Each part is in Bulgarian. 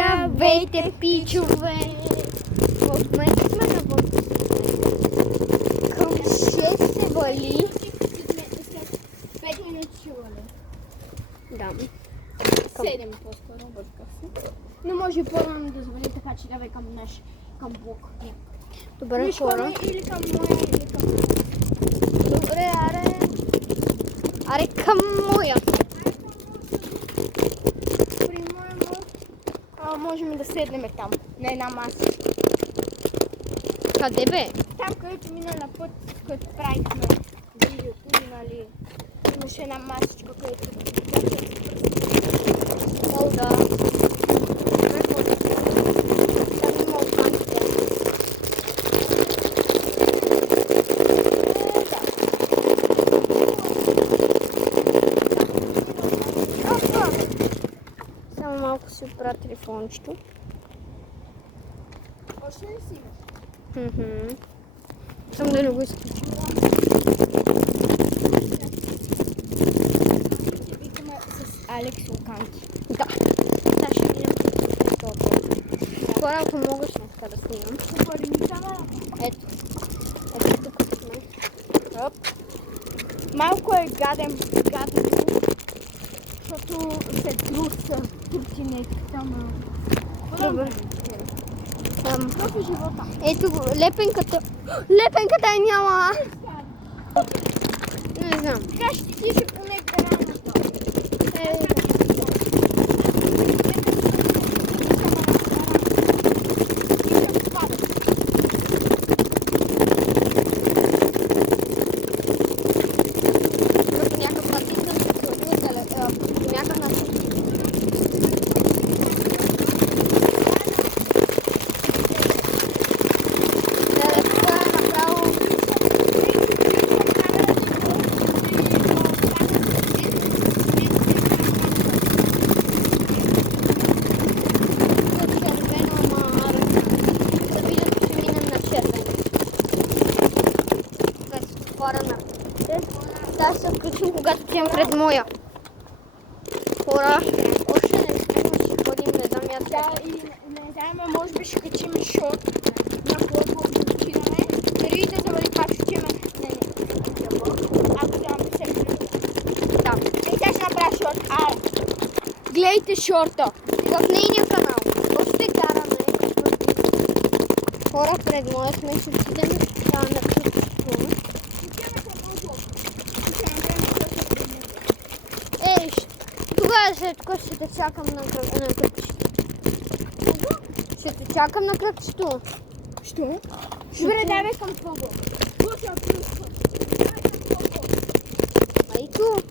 Здравейте, пичове! В момента сме навън. Към 6 се вали. 5 минути ще вали. Да. 7 по-скоро, бърках се. Но може по-рано да завали, така че давай към наш, към блок. Добре, Виж хора. или към моя, или към моя. Добре, аре. Аре към моя. При моя можем да седнем там, на една маса. Къде бе? Там, където мина на път, който правихме видеото, нали, имаше една масичка, където О, да. Добре, хора. там има обманка. Само малко си оправя телефончето. Още ли си имаш? Съм да не го изключа. Ще викаме с Алекс Луканти. Да. Сега ще минем по хора, ако мога ще да снимам. Супер, ми камера. Ето. Ето тук сме. Оп. Малко е гаден, защото се труса туртинетката, но... Добре. Какъв е живота? Ето го, лепенката. Лепенката я няма. Не знам. Така ще ти ще поне раната. Просто някакъв начин съм се сложил по някакъв начин. Да, лепенката направо. Сега ще се включим, когато отидем пред моя. Хора, още не сме, ще ходим, не знам аз. Да, и не знаем, може би ще качим шорт на колко отиваме. Дали да завали пак ще отиваме. Не, ако нямаме се Да. и сега ще направя шорт. Гледайте шорта. В нейния канал. Още караме. Хора, пред моя сме ще отидем на кръпчето. Ей, тогава след това ще те чакам на кръпчето. Ще те чакам на кръпчето. Що? Добре, давай към твого. Айко.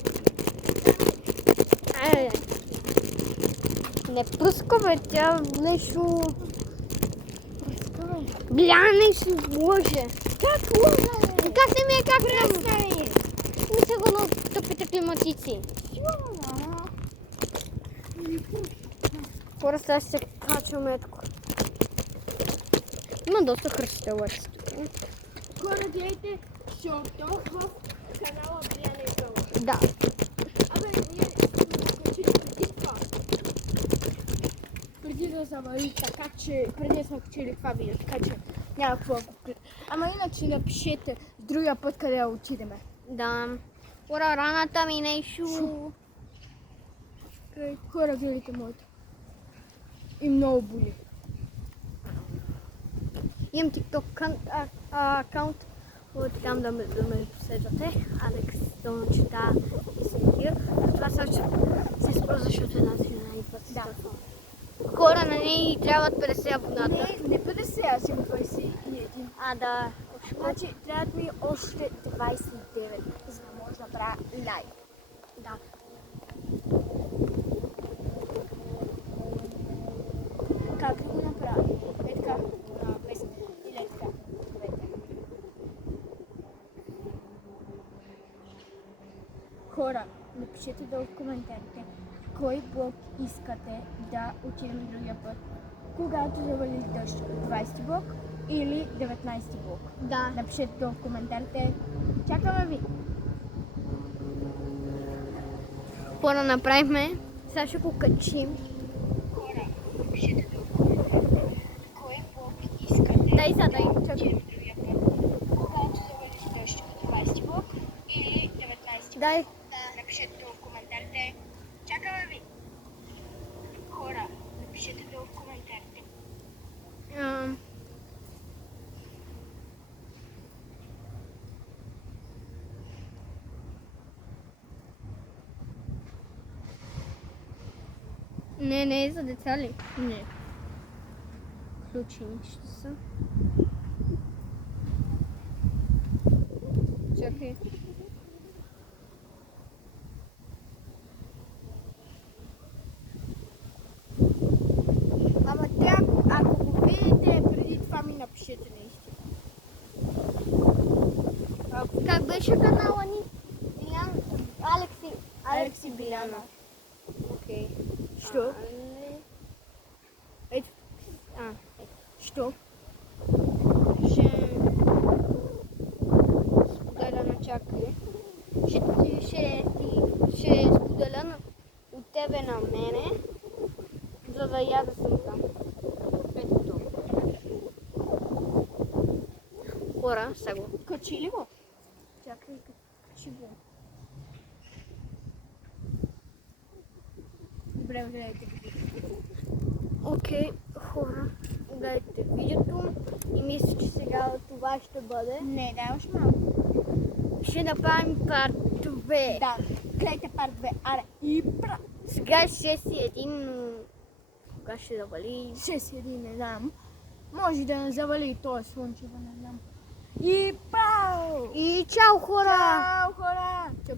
Не пръска, бе, тя нещо... Бля, нещо лъже. Как лъжа, бе? Как не ми е как не? Престани. Не са го на тъпите климатици. Хора, сега ще се качваме тако. Има доста хръстелъци. Хора, гледайте шорта в канала Бияна и Пела. Да. Абе, ние сме го качили преди това. Преди да завали, така че преди сме качили това видео, така че няма какво да го гледа. Ама иначе напишете другия път къде да отидеме. Да. Хора, раната ми нещо... Хора, гледайте моето. И много боли. Имам TikTok акаунт. От там да ме последвате. Алекс Дончета и Светия. Това сега ще се спра, защото една си идва с телефон. Хора, на нея и трябват 50 абоната. Не 50, аз имам 21. Да. Значи трябват ми още 29, за да може да правя лайв. Да. Как да го направя? Е така, без или е така. Хора, напишете долу в коментарите кой блок искате да отидем другия път, когато завали дъжд. 20 блок или 19 блок. Да. Напишете долу в коментарите. Чакаме ви! Хора, направихме. Сега ще го качим. Хора, напишете долу кой блок искате Дай сега, дай, да чакай. отидем другия път. Когато завали дъжд от 20 блок или 19 блок. Дай. Напишете долу в коментарите. Чакаме ви! Хора, напишете долу в коментарите. Не е за деца ли? Не. Ключи ще са. Чакай. Ама трябва, ако го видите преди това ми напишете наистина. Как беше канала ни? Алекси Биляна. Окей. Що? Ето. Що? Ще споделя на чакай. Ще споделя от тебе на мене, за да я да съм там. Ето то. Хора, сега го. Качи ли го? Чакай, качи го. Добре, гледайте. Окей, хора, гледайте видеото и мисля, че сега това ще бъде. Не, дай още малко. Ще направим парт 2. Да, гледайте парт 2. Аре, и пра. Сега е 6:01, но кога ще завали? 6-1, не знам. Може да не завали, то е слънчево, не знам. И пау! И чао, хора! Чао, хора! Чао.